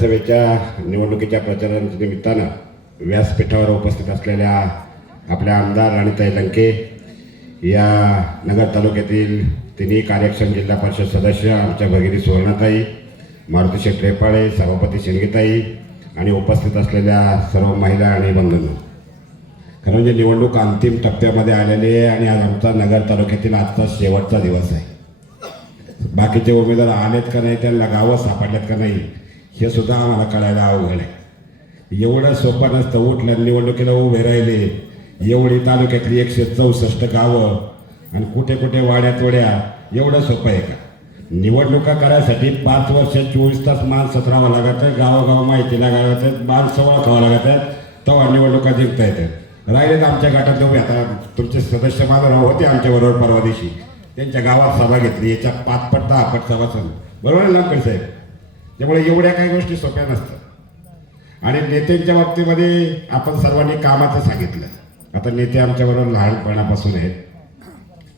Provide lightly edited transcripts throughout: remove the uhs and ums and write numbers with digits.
विधानसभेच्या निवडणुकीच्या प्रचाराच्या निमित्तानं व्यासपीठावर उपस्थित असलेल्या आपल्या आमदार राणीताई लंके या नगर तालुक्यातील तिन्ही कार्यक्षम जिल्हा परिषद सदस्य आमच्या भगिनी सुवर्णाताई, मारुतीशेठ रेपाळे, सभापती शिंगेताई आणि उपस्थित असलेल्या सर्व महिला आणि बंधूंनो, खरं म्हणजे निवडणूक अंतिम टप्प्यामध्ये आलेली आहे आणि आज आमचा नगर तालुक्यातील आजचा शेवटचा दिवस आहे. बाकीचे उमेदवार आलेत का नाही, त्यांना गावं सापडल्यात का नाही, हे सुद्धा आम्हाला कळायला अवघड आहे. एवढं सोपं नसतं. उठलं निवडणुकीला उभे राहिले, एवढी तालुक्यातली 164 गावं आणि कुठे कुठे वाड्यात वड्या, एवढं सोपं आहे का? निवडणुका करायसाठी 5 वर्ष 24 तास माणसं राहावं लागत आहे, गावोगाव माहिती लागावं आहेत, माणसं ओळखावं लागत आहेत, तेव्हा निवडणुका जिंकता येतात. राहिलेत आमच्या गटात उभे. आता तुमचे सदस्य माधवराव होते आमच्याबरोबर परवा दिवशी, त्यांच्या गावात सभा घेतली, याच्या 5 पट 10 पट सभा चालू, बरोबर आहे लंके साहेब? त्यामुळे एवढ्या काही गोष्टी सोप्या नसतात. आणि नेत्यांच्या बाबतीमध्ये आपण सर्वांनी कामाचं सांगितलं. आता नेते आमच्याबरोबर लहानपणापासून आहेत.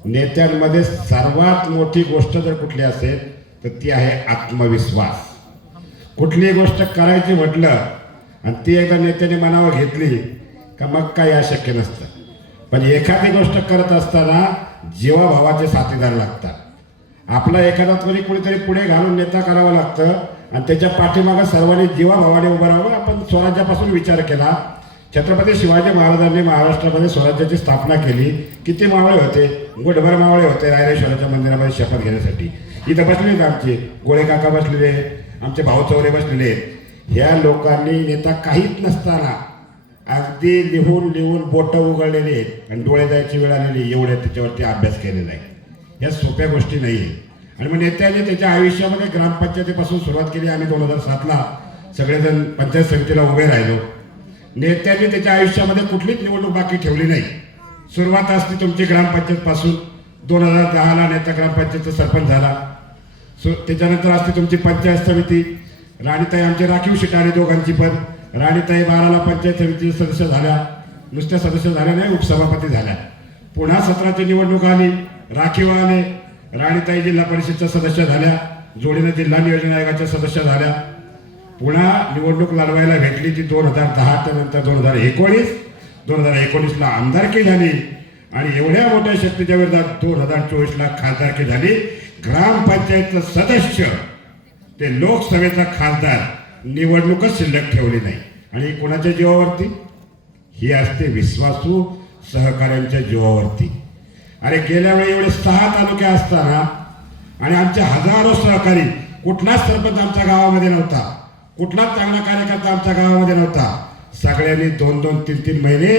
नेत्यांमध्ये सर्वात मोठी गोष्ट जर कुठली असेल तर ती आहे आत्मविश्वास. कुठलीही गोष्ट करायची म्हटलं आणि ती एकदा नेत्याने मनावर घेतली का मग काही अशक्य नसतं. पण एखादी गोष्ट करत असताना जीवाभावाचे साथीदार लागतात. आपला एखादा तरी कुणीतरी पुढे घालून नेता करावं लागतं आणि त्याच्या पाठीमागं सर्वांनी जीवाभावाने उभं राहावं. आपण स्वराज्यापासून विचार केला. छत्रपती शिवाजी महाराजांनी महाराष्ट्रामध्ये स्वराज्याची स्थापना केली. किती मावळे होते? गुडभर मावळे होते रायरेश्वराच्या मंदिरामध्ये शपथ घेण्यासाठी. इथं बसलेले आमचे गोळे काका बसलेले, आमचे भाऊ चौरे बसलेले. ह्या लोकांनी नेता काहीच नसताना अगदी लिहून बोटं उघडलेली आहेत आणि डोळे जायची वेळ आलेली, एवढ्या त्याच्यावरती अभ्यास केलेला आहे. ह्या सोप्या गोष्टी नाही आहेत. आणि मग नेत्याने त्याच्या आयुष्यामध्ये ग्रामपंचायतीपासून सुरुवात केली. आम्ही 2007ला सगळेजण पंचायत समितीला उभे राहिलो. नेत्यांनी त्याच्या आयुष्यामध्ये कुठलीच निवडणूक बाकी ठेवली नाही. सुरुवात असते तुमची ग्रामपंचायतपासून. 2010ला नेता ग्रामपंचायतचा सरपंच झाला. त्याच्यानंतर असते तुमची पंचायत समिती. राणीताई आमचे राखीव सीट आली दोघांची पण. राणीताई 12ला पंचायत समितीचे सदस्य झाल्या. नुसत्या सदस्य झाल्या नाही, उपसभापती झाल्या. पुन्हा 17ची निवडणूक आली, राखीव आले. राणीताई जिल्हा परिषदच्या सदस्य झाल्या, जोडीने जिल्हा नियोजन आयोगाच्या सदस्य झाल्या. पुन्हा निवडणूक लढवायला भेटली ती 2010. त्यानंतर 2019ला आमदारकी झाली आणि एवढ्या मोठ्या शक्तीच्या विरोधात 2024ला खासदारकी झाली. ग्रामपंचायतचं सदस्य ते लोकसभेचा खासदार, निवडणूकच शिल्लक ठेवली नाही. आणि कोणाच्या जीवावरती? ही असते विश्वासू सहकाऱ्यांच्या जीवावरती. अरे गेल्या वेळी एवढे 6 तालुके असताना आणि आमचे हजारो सहकारी, कुठलाच सरपंच आमच्या गावामध्ये नव्हता, कुठलाच चांगला कार्यकर्ता आमच्या गावामध्ये नव्हता. सगळ्यांनी 2-2, 3-3 महिने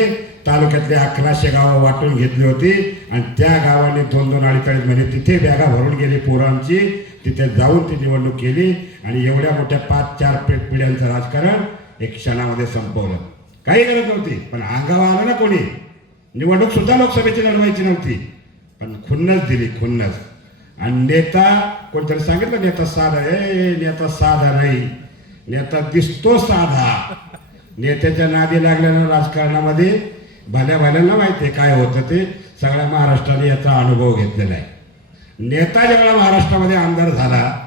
तालुक्यातले 1100 गावं वाटून घेतली होती आणि त्या गावाने 2-2, 48 महिने तिथे बॅगा भरून गेली पोरांची. तिथे जाऊन ती निवडणूक केली आणि एवढ्या मोठ्या 5-4 पिढ्यांचं राजकारण एक क्षणामध्ये संपवलं. काही गरज नव्हती, पण अंगावर आलं ना कोणी. निवडणूक सुद्धा लोकसभेची लढवायची नव्हती, पण खुन्नस दिली, खुन्नस. आणि नेता, कोणतरी सांगितलं नेता साधा आहे. नेता साधा नाही, नेता दिसतो साधा. नेत्याच्या नादी लागल्यानं राजकारणामध्ये भल्या भल्यांना माहिती आहे काय होतं ते. सगळ्या महाराष्ट्राने याचा अनुभव घेतलेला आहे. नेता ज्यावेळेला महाराष्ट्रामध्ये आमदार झाला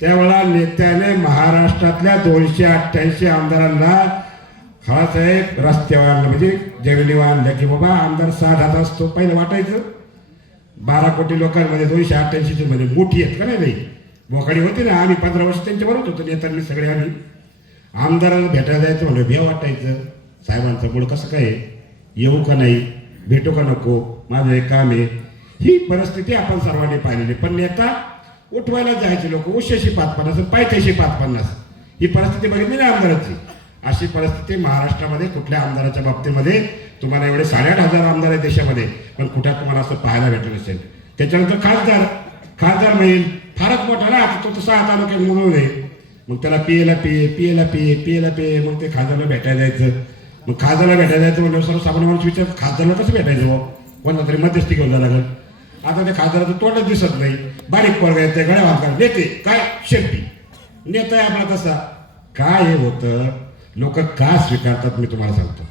त्यावेळेला नेत्याने महाराष्ट्रातल्या 288 आमदारांना खासाहेब रस्त्यावर आणलं, म्हणजे जमिनीवर आणलं की बाबा आमदार साधाच असतो. पहिलं वाटायचं 12 कोटी लोकांमध्ये 288 मध्ये मोठी आहेत का नाही? बोकाडी होती ना. आम्ही 15 वर्ष त्यांच्याबरोबर होतो. नेत्यांनी सगळे आम्ही आमदारांना भेटायला जायचं म्हणलं भेव वाटायचं. साहेबांचं मूळ कसं काय, येऊ का नाही, भेटू का नको, माझं एक काम आहे. ही परिस्थिती आपण सर्वांनी पाहिलेली. पण नेता उठवायला जायचे लोक उश्याशी 5-50, पायथ्याशी 5-50. ही परिस्थिती बघितली ना आमदाराची. अशी परिस्थिती महाराष्ट्रामध्ये कुठल्या आमदाराच्या बाबतीमध्ये तुम्हाला एवढे 8,500 आमदार आहेत देशामध्ये, पण कुठे तुम्हाला असं पाहायला भेटलं नसेल. त्याच्यानंतर खासदार होईल फारच मोठा ना. आता तो 6 तालुक्यात म्हणून आहे. मग त्याला पियला पिये मग ते खासदारला भेटायला जायचं. मग खासदारला भेटायला जायचं म्हणजे सर्वसामान्य माणूस विचार खासदारला कसं भेटायचं? कोणाला तरी मध्यस्थी घेऊन जावं लागेल. आता त्या खासदाराचं तोंडच दिसत नाही. बारीक पोरगा येते, गळ्या वाजणार, नेते काय शेट्टी नेता आहे आपला तसा. काय हे होतं, लोक का स्वीकारतात मी तुम्हाला सांगतो.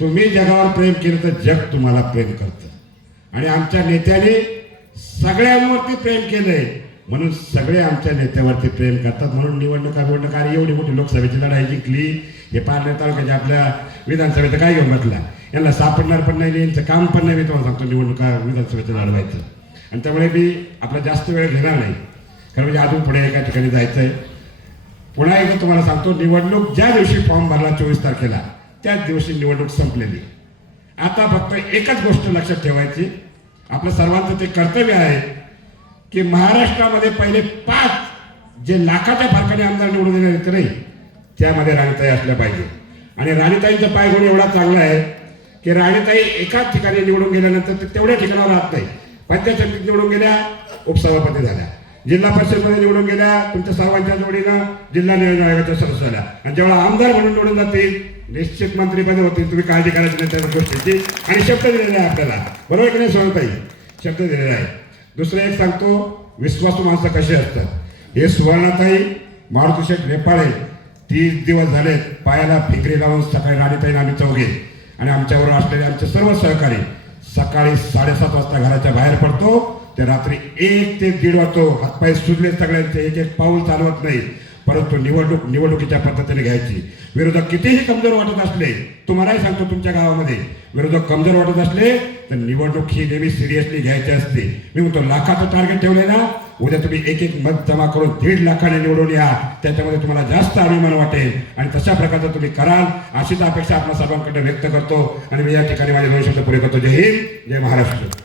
तुम्ही जगावर प्रेम केलं तर जग तुम्हाला प्रेम करतं. आणि आमच्या नेत्याने सगळ्यांवरती प्रेम केलंय. म्हणून सगळे आमच्या नेत्यावरती प्रेम करतात. म्हणून निवडणुका आणि एवढी मोठी लोकसभेची लढाई जिंकली. हे पारनेर तालुक्याच्या आपल्या विधानसभेचं काय घेऊन म्हटलं, यांना सापडणार पण नाही, यांचं काम पण नाही. मी तुम्हाला सांगतो निवडणुका विधानसभेचं लढवायचं. आणि त्यामुळे मी आपला जास्त वेळ घेणार नाही, कारण म्हणजे अजून पुढे एका ठिकाणी जायचं आहे. पुन्हा एकदा तुम्हाला सांगतो, निवडणूक ज्या दिवशी फॉर्म भरला 24 तारखेला, त्याच दिवशी निवडणूक संपलेली. आता फक्त एकच गोष्ट लक्षात ठेवायची, आपलं सर्वांचं ते कर्तव्य आहे की महाराष्ट्रामध्ये पहिले 5 जे लाखाच्या फरकाने आमदार निवडून दिले की नाही, त्यामध्ये राणीताई असल्या पाहिजे. आणि राणीताईंचा पायगुण एवढा चांगला आहे की राणीताई एकाच ठिकाणी निवडून गेल्यानंतर ते तेवढ्या ठिकाणावर राहत नाही. पंचायत समितीत निवडून गेल्या, उपसभापती झाल्या. जिल्हा परिषदमध्ये निवडून गेल्या, तुमच्या सर्वांच्या जोडीनं जिल्हा नियोजन आयोगाच्या सदस्य झाल्या. आणि जेव्हा आमदार म्हणून निवडून जातील, निश्चित मंत्रीपद होतील. तुम्ही काळजी करायची नाही त्या गोष्टीची. आणि शब्द दिलेला आहे आपल्याला, बरोबर की नाही सोनताई? शब्द दिलेला आहे. दुसरं एक सांगतो, विश्वासू माणसं कशी असतात. हे सुवर्णाताई, मारुतीशेठ नेपाळे 30 दिवस झाले पायाला फिकरी लावून सकाळी राणीताईने आम्ही चौघे आणि आमच्यावर असलेले आमचे सर्व सहकारी सकाळी 7:30 वाजता घराच्या बाहेर पडतो, ते रात्री 1 ते 1:30 वाजतो. हातपाय सुजले सगळ्यांचे, एक पाऊल चालवत नाही. परंतु निवडणुकीच्या पद्धतीने घ्यायची. विरोधक कितीही कमजोर वाटत असले, तुम्हालाही सांगतो, तुमच्या गावामध्ये विरोधक कमजोर वाटत असले तर निवडणूक ही नेहमी सिरियसली घ्यायची असते. मी म्हणतो, लाखाचं टार्गेट ठेवले ना, उद्या तुम्ही एक मत जमा करून 1.5 लाखाने निवडून या. त्याच्यामध्ये तुम्हाला जास्त अभिमान वाटेल आणि तशा प्रकारचं तुम्ही कराल, अशीच अपेक्षा आपल्या सर्वांकडे व्यक्त करतो. आणि मी या ठिकाणी माझे 2 शब्द पुरे करतो. जय हिंद, जय महाराष्ट्र.